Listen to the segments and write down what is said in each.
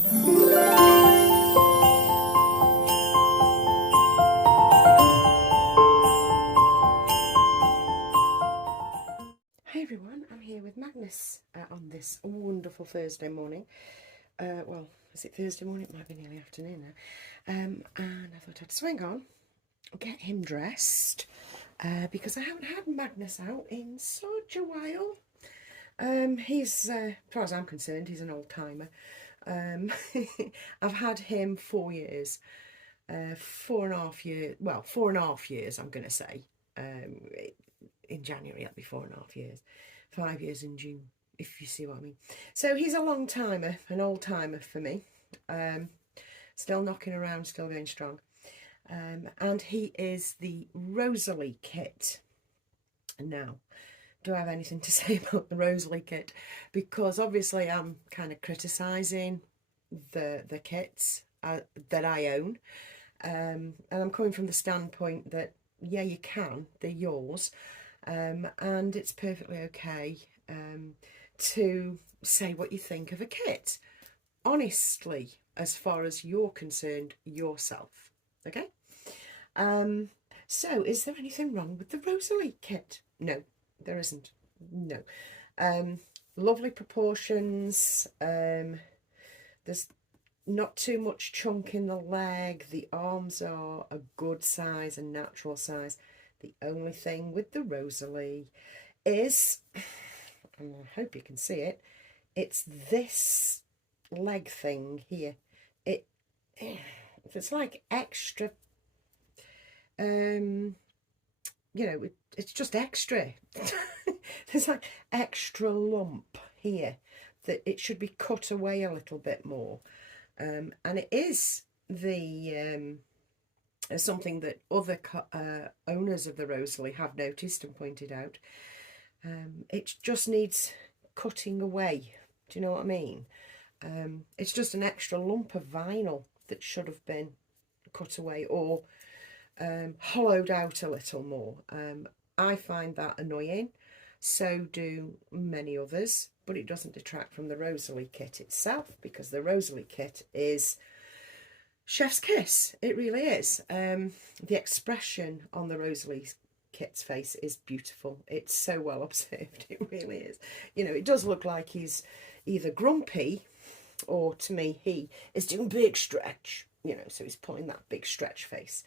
Hey everyone, I'm here with Magnus on this wonderful Thursday morning. Well, is it Thursday morning? It might be nearly afternoon now. And I thought I'd swing on, get him dressed, because I haven't had Magnus out in such a while. He's, as far as I'm concerned, he's an old timer. I've had him 4 years, 4.5 years, well, 4.5 years, I'm going to say. In January, that'll be 4.5 years. 5 years in June, if you see what I mean. So he's a long timer, an old timer for me. Still knocking around, still going strong. And he is the Rosalie kit. Now, do I have anything to say about the Rosalie kit? Because obviously I'm kind of criticising the kits that I own. And I'm coming from the standpoint that, yeah, you can, they're yours. And it's perfectly okay to say what you think of a kit, honestly, as far as you're concerned yourself, okay? So is there anything wrong with the Rosalie kit? No, there isn't. No. Lovely proportions. There's not too much chunk in the leg. The arms are a good size, a natural size. The only thing with the Rosalie is, and I hope you can see it, it's this leg thing here. It's like extra, you know, it's just extra. There's like extra lump here that it should be cut away a little bit more. And it is the something that other owners of the Rosalie have noticed and pointed out. It just needs cutting away. Do you know what I mean? It's just an extra lump of vinyl that should have been cut away or hollowed out a little more. I find that annoying. So do many others, but it doesn't detract from the Rosalie kit itself, because the Rosalie kit is chef's kiss. It really is. The expression on the Rosalie kit's face is beautiful. It's so well observed. It really is. You know, it does look like he's either grumpy, or to me, he is doing big stretch. You know, so he's putting that big stretch face.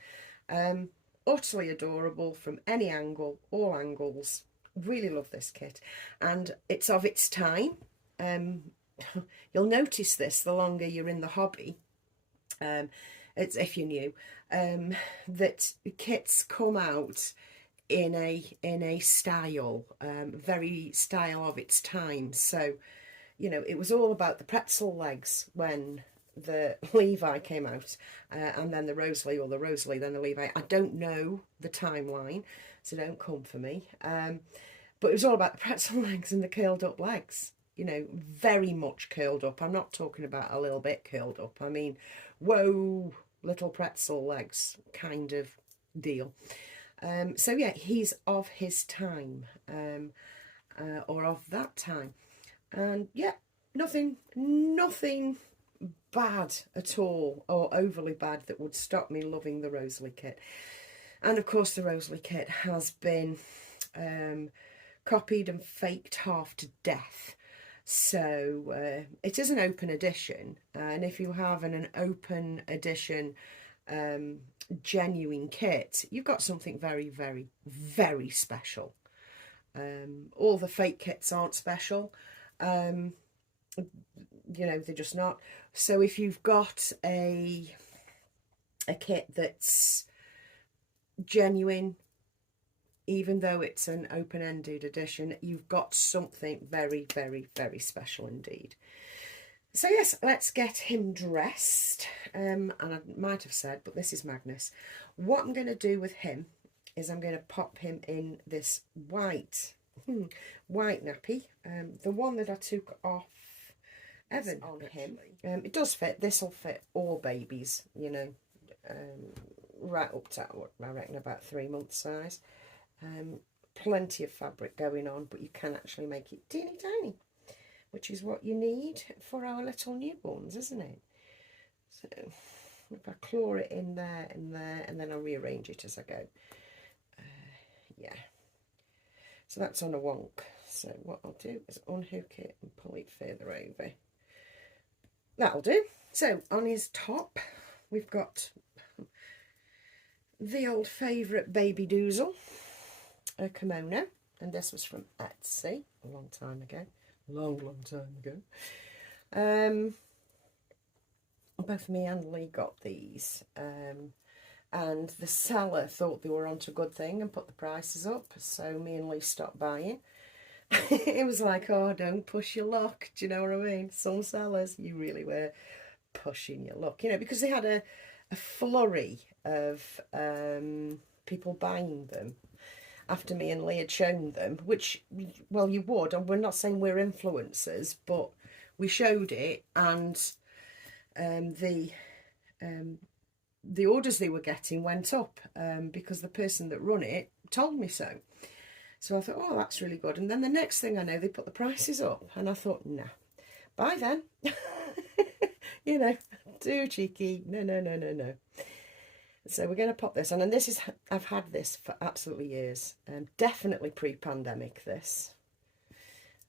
Utterly adorable from any angle, all angles. Really love this kit, and it's of its time. You'll notice this the longer you're in the hobby. It's, if you knew, that kits come out in a style, very style of its time. So, you know, it was all about the pretzel legs when the Levi came out, and then the Rosalie, or the Rosalie, then the Levi. I don't know the timeline, so don't come for me. But it was all about the pretzel legs and the curled up legs. You know, very much curled up. I'm not talking about a little bit curled up. I mean, whoa, little pretzel legs kind of deal. So yeah, he's of his time, or of that time. And yeah, nothing bad at all, or overly bad, that would stop me loving the Rosalie kit. And of course the Rosalie kit has been copied and faked half to death. So it is an open edition, and if you have an open edition genuine kit, you've got something very, very, very special. All the fake kits aren't special. You know, they're just not. So if you've got a kit that's genuine, even though it's an open-ended edition, you've got something very, very, very special indeed. So yes, let's get him dressed. And I might have said, but this is Magnus. What I'm going to do with him is I'm going to pop him in this white nappy, the one that I took off Evan on him. It does fit. This will fit all babies, you know, right up to, I reckon, about 3 month size. Plenty of fabric going on, but you can actually make it teeny tiny. which is what you need for our little newborns, isn't it? So if I claw it in there and there, and then I'll rearrange it as I go. Yeah. So that's on a wonk. So what I'll do is unhook it and pull it further over. That'll do. So on his top, we've got the old favourite Baby Doozle, a kimono, and this was from Etsy a long time ago. Long time ago. Both me and Lee got these, and the seller thought they were onto a good thing and put the prices up, so me and Lee stopped buying. It was like, oh, don't push your luck, do you know what I mean? Some sellers, you really were pushing your luck, you know, because they had a flurry of people buying them after me and Lee had shown them, which, well, you would, and we're not saying we're influencers, but we showed it, and the orders they were getting went up because the person that run it told me so. So I thought, oh, that's really good. And then the next thing I know, they put the prices up, and I thought, nah, bye then. You know, too cheeky. No. So we're going to pop this on, and this is, I've had this for absolutely years, definitely pre-pandemic this.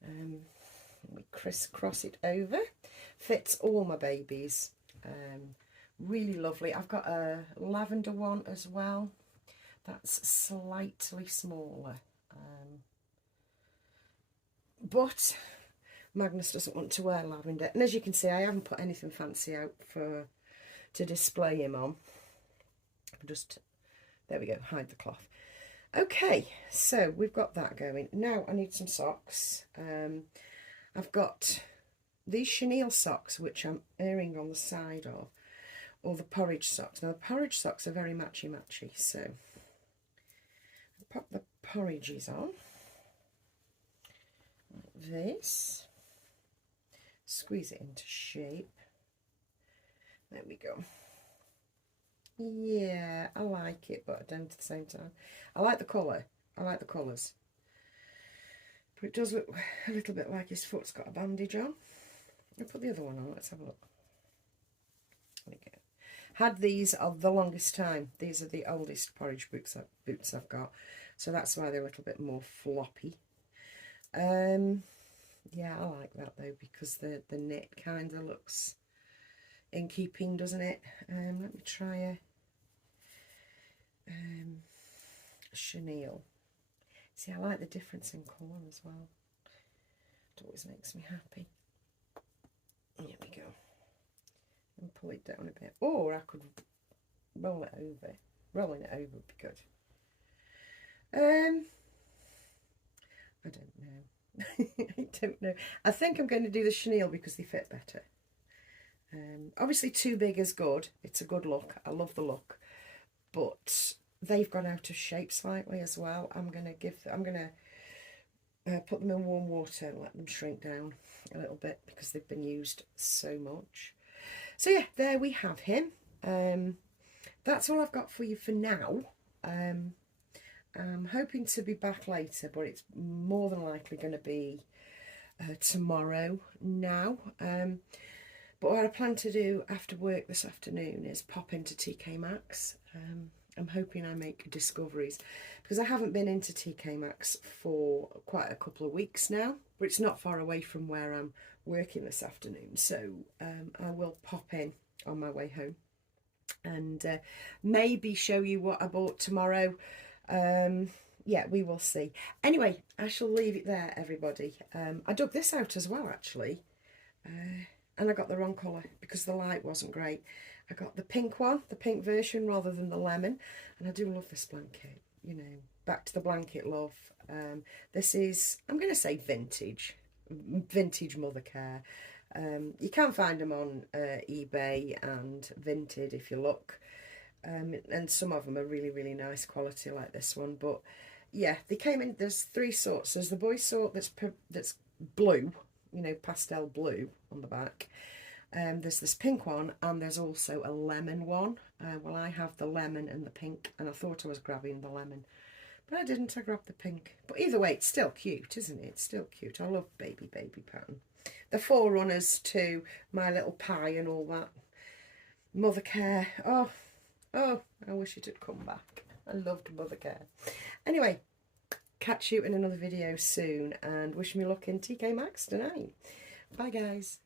We crisscross it over, fits all my babies, really lovely. I've got a lavender one as well, that's slightly smaller, but Magnus doesn't want to wear lavender, and as you can see, I haven't put anything fancy out to display him on. Just, there we go, hide the cloth. Okay, so we've got that going. Now I need some socks. I've got these chenille socks, which I'm erring on the side of, or the porridge socks. Now the porridge socks are very matchy-matchy, so I'll pop the porridges on. Like this. Squeeze it into shape. There we go. Yeah, I like it, but I don't at the same time. I like the colour. I like the colours. But it does look a little bit like his foot's got a bandage on. I'll put the other one on. Let's have a look. There we go. Had these of the longest time. These are the oldest porridge boots I've got. So that's why they're a little bit more floppy. Yeah, I like that though, because the knit kind of looks in keeping, doesn't it? Let me try a chenille. See, I like the difference in colour as well. It always makes me happy. Here we go. And pull it down a bit. Or I could roll it over. Rolling it over would be good. I don't know. I don't know. I think I'm going to do the chenille because they fit better. Obviously too big is good. It's a good look. I love the look. But they've gone out of shape slightly as well. I'm going to put them in warm water and let them shrink down a little bit because they've been used so much. So yeah, there we have him. That's all I've got for you for now. I'm hoping to be back later, but it's more than likely going to be tomorrow now. But what I plan to do after work this afternoon is pop into TK Maxx. I'm hoping I make discoveries because I haven't been into TK Maxx for quite a couple of weeks now, but it's not far away from where I'm working this afternoon. So I will pop in on my way home and maybe show you what I bought tomorrow. Yeah, we will see. Anyway, I shall leave it there, everybody. I dug this out as well, actually. And I got the wrong colour because the light wasn't great. I got the pink one, the pink version rather than the lemon. And I do love this blanket, you know, back to the blanket love. This is, I'm going to say vintage mother care. You can find them on eBay and Vinted if you look. And some of them are really, really nice quality like this one. But yeah, they came in, there's three sorts. There's the boy sort that's blue, you know, pastel blue on the back. There's this pink one, and there's also a lemon one. Well, I have the lemon and the pink, and I thought I was grabbing the lemon, but I didn't. I grabbed the pink. But either way, it's still cute, isn't it? It's still cute. I love baby pattern. the forerunners to My Little Pie and all that. Mother Care. Oh, I wish it had come back. I loved Mother Care. Anyway, catch you in another video soon, and wish me luck in TK Maxx tonight. Bye guys.